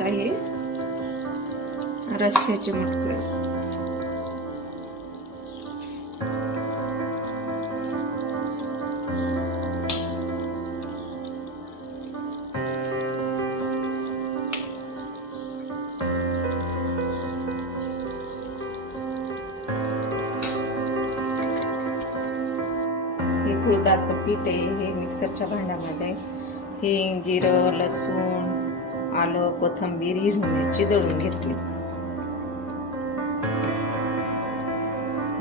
आता हे रश्श्याचे कुळदाचं पीठ आहे हे मिक्सरच्या भांड्यामध्ये हिंग जिरं लसूण आलं कोथिंबीर हिरवी मिरची दळून घेतली.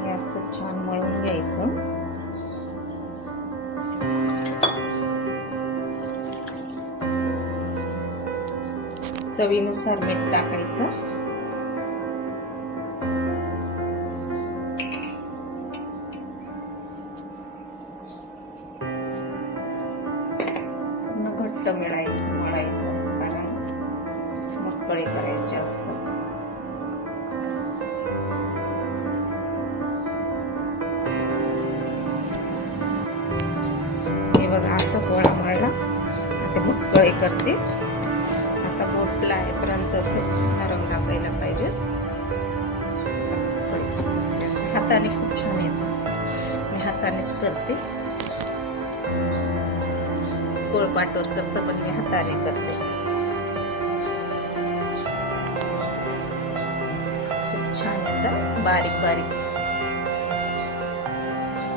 हे असं छान मळून घ्यायचं. चवीनुसार मीठ टाकायचं. पूर्ण घट्ट मिळाय मळायचं. कारण मुटकळे करायचे असतात हे बघा असं गोळा मळला आता मुटकळे करते. असा बोटला आहेपर्यंत असे नरम लागायला पाहिजे. हाताने खूप छान येतं. मी हातानेच करते. गोळपाटवर करतं पण मी हाताने करते. छान येतात बारीक बारीक.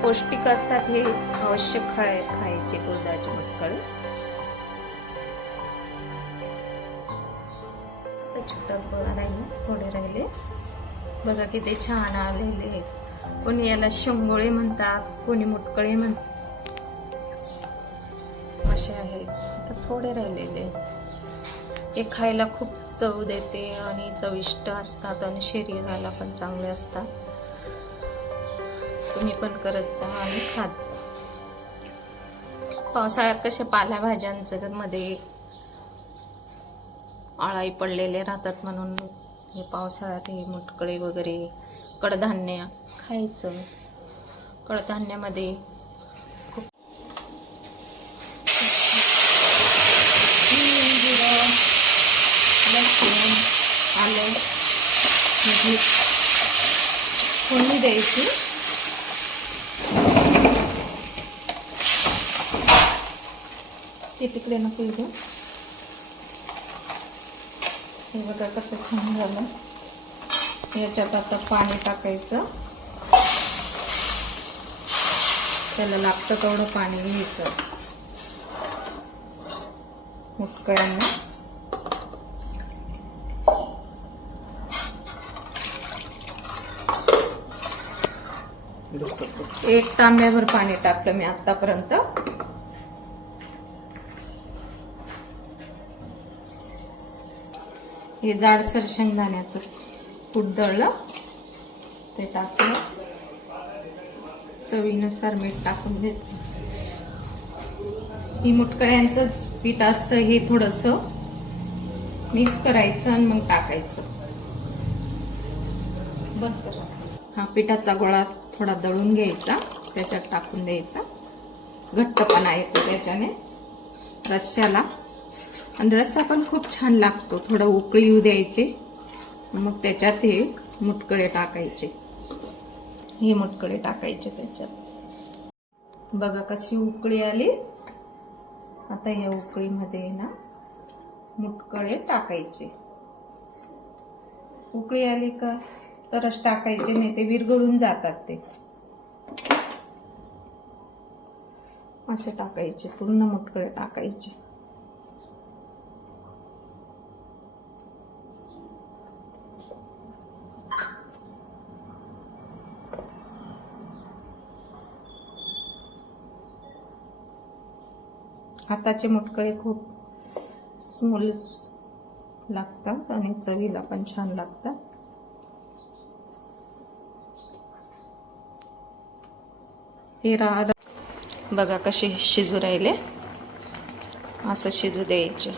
पौष्टिक असतात हे आवश्यक खाय खायचे कुर्दाचे मटकळ छोटाच गोळा राहील थोडे राहिले. बघा किती छान आलेले. कोणी याला शेंगोळे म्हणतात कोणी मुटकळे म्हणतात. असे आहेत. आता थोडे राहिलेले. हे खायला खूप चव देते आणि चविष्ट असतात आणि शरीराला पण चांगले असतात. तुम्ही पण करत जा आणि खात जा. पावसाळ्यात कशा पालेभाज्यांच्या मध्ये आळाई पडलेले राहतात म्हणून हे पावसाळ्यात हे मुटकळे वगैरे कडधान्य खायचं. कडधान्यामध्ये खूप हिंग, जिरं, लसूण आलं. मीठ फोडणी द्यायची ते तिकडे नको इथे हे बघा कसं छान झालं. याच्यात आता पाणी टाकायचं. त्याला लागतं तेवढं पाणी घ्यायचं. मुटकळ्यांना एक तांब्याभर पाणी टाकलं मी आतापर्यंत. हे जाडसर शेंगदाण्याचं कूट दळलं. ते टाकलं. चवीनुसार मीठ टाकून देत ही मुटकळ्यांचंच पीठ असतं हे थोडस मिक्स करायचं आणि मग टाकायचं. बरं हा पिठाचा गोळा थोडा दळून घ्यायचा त्याच्यात टाकून द्यायचा. घट्टपणा येतो त्याच्याने रश्श्याला आणि रस्सा पण खूप छान लागतो थोडं उकळी येऊ द्यायची. मग त्याच्यात हे मुटकळे टाकायचे. हे मुटकळे टाकायचे त्याच्यात. बघा कशी उकळी आली. आता या उकळीमध्ये ना मुटकळे टाकायचे. उकळी आली का? तरच टाकायचे नाही ते विरघळून जातात ते. असे टाकायचे पूर्ण मुटकळे टाकायचे. हाताचे मुटकळे खूप स्मूल लागतात आणि चवीला पण छान लागतात. हे रा बघा कसे शिजू राहिले. असं शिजू द्यायचे.